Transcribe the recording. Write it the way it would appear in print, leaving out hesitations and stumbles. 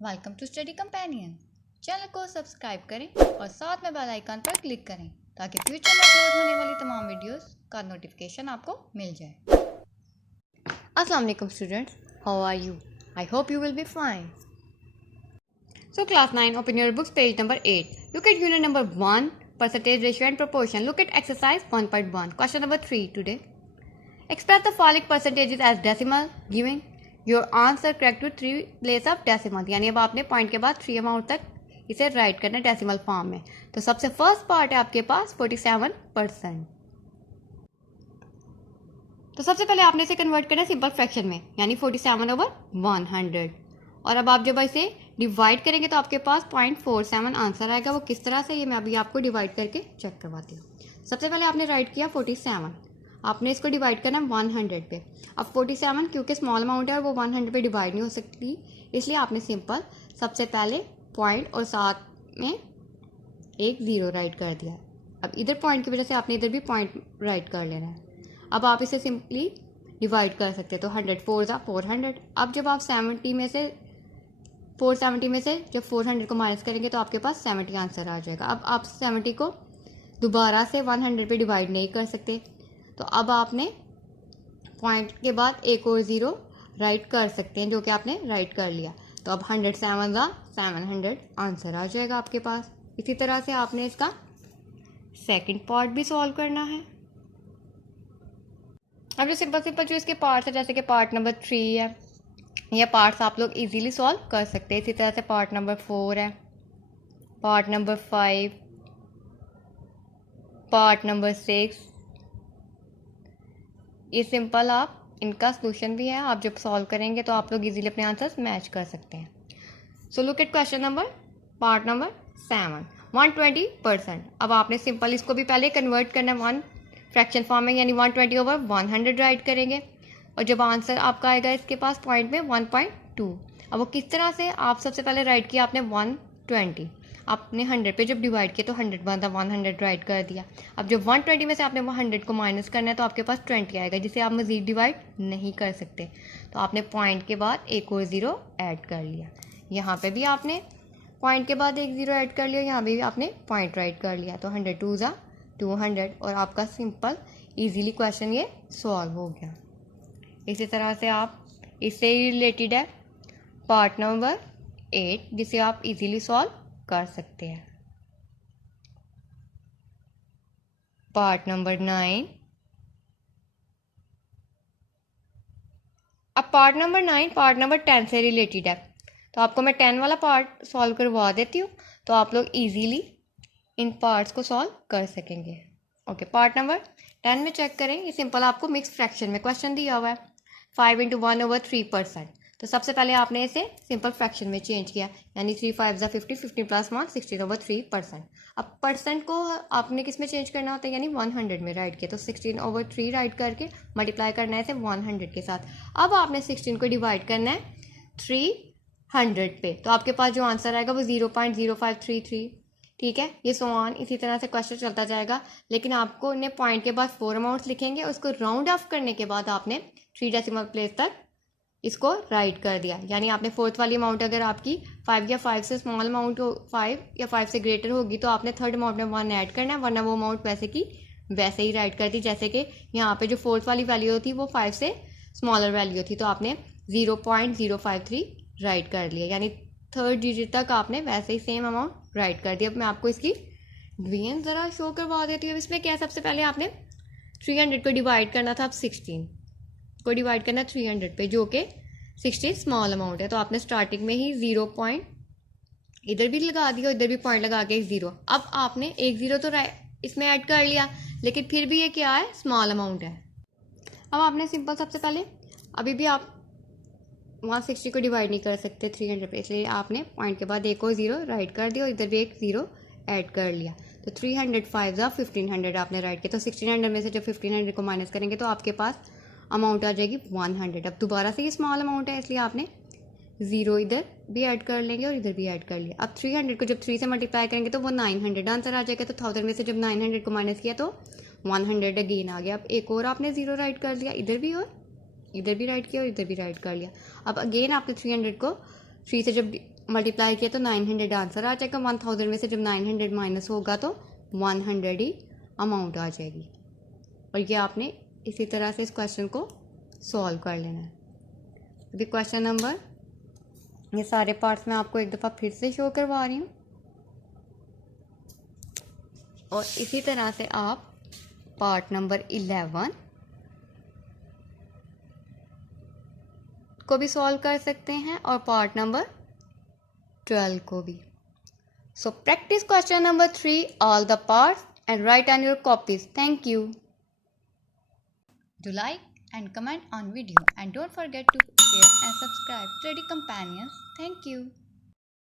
Welcome to study companion. Channel को subscribe करें और साथ में बेल आइकन पर क्लिक करें ताकि फ्यूचर में अपलोड होने वाली तमाम वीडियोस का नोटिफिकेशन आपको मिल जाए। अस्सलाम वालेकुम students, how are you? I hope you will be fine. So class 9, open your books, page number 8. Look at unit number 1, percentage ratio and proportion. Look at exercise 1.1. Question number 3 today. Express the following percentages as decimal, giving your answer correct to 3 place of decimal. यानी अब आपने point के बाद 3 amount तक इसे right करना है decimal form में। तो सबसे फर्स्ट पार्ट है आपके पास 47%। तो सबसे पहले आपने इसे कन्वर्ट करना है सिंपल फ्रैक्शन में, यानी 47/100। और अब आप जब इसे डिवाइड करेंगे तो आपके पास 0.47 आंसर आएगा। वो किस तरह से, ये मैं अभी आपको डिवाइड करके चेक करवाती हूँ। सबसे पहले आपने राइट किया 47, आपने इसको डिवाइड करना है 100 पे। अब 47 क्योंकि स्मॉल अमाउंट है और वो 100 पे डिवाइड नहीं हो सकती, इसलिए आपने सिंपल सबसे पहले पॉइंट और साथ में एक 0 राइट कर दिया। अब इधर पॉइंट की वजह से आपने इधर भी पॉइंट राइट कर लेना है। अब आप इसे सिंपली डिवाइड कर सकते हैं। तो 100 4 400। अब जब आप 70 में से 470 में से जब 400 को माइनस करेंगे तो आपके पास 70 आंसर आ जाएगा। अब आप 70 को दोबारा से 100 पे डिवाइड नहीं कर सकते, तो अब आपने पॉइंट के बाद एक और 0 राइट कर सकते हैं, जो कि आपने राइट कर लिया। तो अब 107 आंसर आ जाएगा आपके पास। इसी तरह से आपने इसका सेकंड पार्ट भी सॉल्व करना है। अब जो सिंपल जो इसके पार्ट्स है, जैसे कि पार्ट नंबर 3 है, ये पार्ट्स आप लोग इजीली सॉल्व कर सकते हैं। इसी तरह से पार्ट नंबर 4 है, पार्ट नंबर 5, पार्ट नंबर 6। ये सिंपल आप इनका सोल्यूशन भी है, आप जब सॉल्व करेंगे तो आप लोग इजीली अपने आंसर्स मैच कर सकते हैं। So look at question number part number 7, 120%। अब आपने सिंपल इसको भी पहले कन्वर्ट करना है 1 फ्रैक्शन फॉर्म में, यानी 120/100 राइट करेंगे। और जब आंसर आपका आएगा इसके पास पॉइंट में 1.2। अब वो किस तरह से, आप सबसे पहले राइट किया आपने 120, आपने 100 पे जब डिवाइड किया तो 100/100 राइट कर दिया। अब जब 120 में से आपने 100 को माइनस करना है तो आपके पास 20 आएगा, जिसे आप मज़ीद डिवाइड नहीं कर सकते। तो आपने पॉइंट के बाद एक और 0 ऐड कर लिया। यहाँ पे भी आपने पॉइंट के बाद एक 0 ऐड कर लिया, यहाँ भी आपने पॉइंट राइट कर लिया। तो 100 2 200 और आपका सिंपल ईजीली क्वेश्चन ये सॉल्व हो गया। इसी तरह से आप इससे ही रिलेटेड है पार्ट नंबर 8, जिसे आप इजीली सॉल्व कर सकते हैं। Part number 9। अब पार्ट नंबर 9 पार्ट नंबर 10 से रिलेटेड है, तो आपको मैं 10 वाला पार्ट सॉल्व करवा देती हूँ, तो आप लोग इजीली इन पार्ट्स को सॉल्व कर सकेंगे। ओके, पार्ट नंबर 10 में चेक करें। ये सिंपल आपको मिक्स फ्रैक्शन में क्वेश्चन दिया हुआ है, 5 × 1/3%। तो सबसे पहले आपने इसे सिंपल फ्रैक्शन में चेंज किया, यानी 3 5 50, 15 + 1 16/3%। अब परसेंट को आपने किस में चेंज करना होता है, यानी 100 में राइट किया। तो 16/3 राइट करके मल्टीप्लाई करना है इसे 100 के साथ। अब आपने 16 को डिवाइड करना है 300 पे, तो आपके पास जो आंसर आएगा वो 0.0533। ठीक है, ये सो ऑन इसी तरह से क्वेश्चन चलता जाएगा। लेकिन आपको इन्हें पॉइंट के बाद 4 अमाउंट्स लिखेंगे, उसको राउंड ऑफ करने के बाद आपने 3 डेसिमल प्लेस तक इसको राइट कर दिया। यानी आपने फोर्थ वाली अमाउंट अगर आपकी 5 या 5 से स्मॉल अमाउंट हो, 5 या 5 से ग्रेटर होगी, तो आपने थर्ड अमाउंट में 1 ऐड करना है, वरना वो अमाउंट वैसे की वैसे ही राइट कर दी। जैसे कि यहाँ पे जो फोर्थ वाली वैल्यू थी वो 5 से स्मॉलर वैल्यू थी, तो आपने 0.053 राइट कर लिया, यानी थर्ड डिजिट तक आपने वैसे ही सेम अमाउंट राइट कर दिया। अब मैं आपको इसकी डिवीजन ज़रा शो करवा देती हूँ। इसमें क्या है, सबसे पहले आपने 300 को डिवाइड करना था, अब 16 को डिवाइड करना 300 पे, जो कि 16 स्मॉल अमाउंट है। तो आपने स्टार्टिंग में ही 0 पॉइंट इधर भी लगा दिया, इधर भी पॉइंट लगा के 0। अब आपने एक 0 तो इसमें ऐड कर लिया, लेकिन फिर भी ये क्या है, स्मॉल अमाउंट है। अब आपने सिंपल सबसे पहले, अभी भी आप 160 को डिवाइड नहीं कर सकते 300 पे, इसलिए आपने पॉइंट के बाद एक और 0 राइट कर दिया और इधर भी एक 0 ऐड कर लिया। तो 300 5 1500 आपने राइट किया। तो 1600 में से जब 1500 को माइनस करेंगे तो आपके पास अमाउंट आ जाएगी 100। अब दोबारा से ये स्मॉल अमाउंट है, इसलिए आपने 0 इधर भी ऐड कर लेंगे और इधर भी ऐड कर लिया। अब 300 को जब 3 से मल्टीप्लाई करेंगे तो वो 900 आंसर आ जाएगा। तो 1000 में से जब 900 को माइनस किया तो 100 अगेन आ गया। अब एक और आपने 0 राइट कर दिया, इधर भी और इधर भी राइट किया और इधर भी राइट कर लिया। अब अगेन आपने 300 को 3 से जब मल्टीप्लाई किया तो 900 आंसर आ जाएगा। 1000 में से जब 900 माइनस होगा तो 100 ही अमाउंट आ जाएगी। और ये आपने इसी तरह से इस क्वेश्चन को सॉल्व कर लेना है। अभी क्वेश्चन नंबर, ये सारे पार्ट्स मैं आपको एक दफ़ा फिर से शो करवा रही हूँ, और इसी तरह से आप पार्ट नंबर 11 को भी सॉल्व कर सकते हैं और पार्ट नंबर 12 को भी। So practice question number 3 all the parts and write on your copies. Thank you. Do like and comment on video and don't forget to share and subscribe Study Companions. Thank you.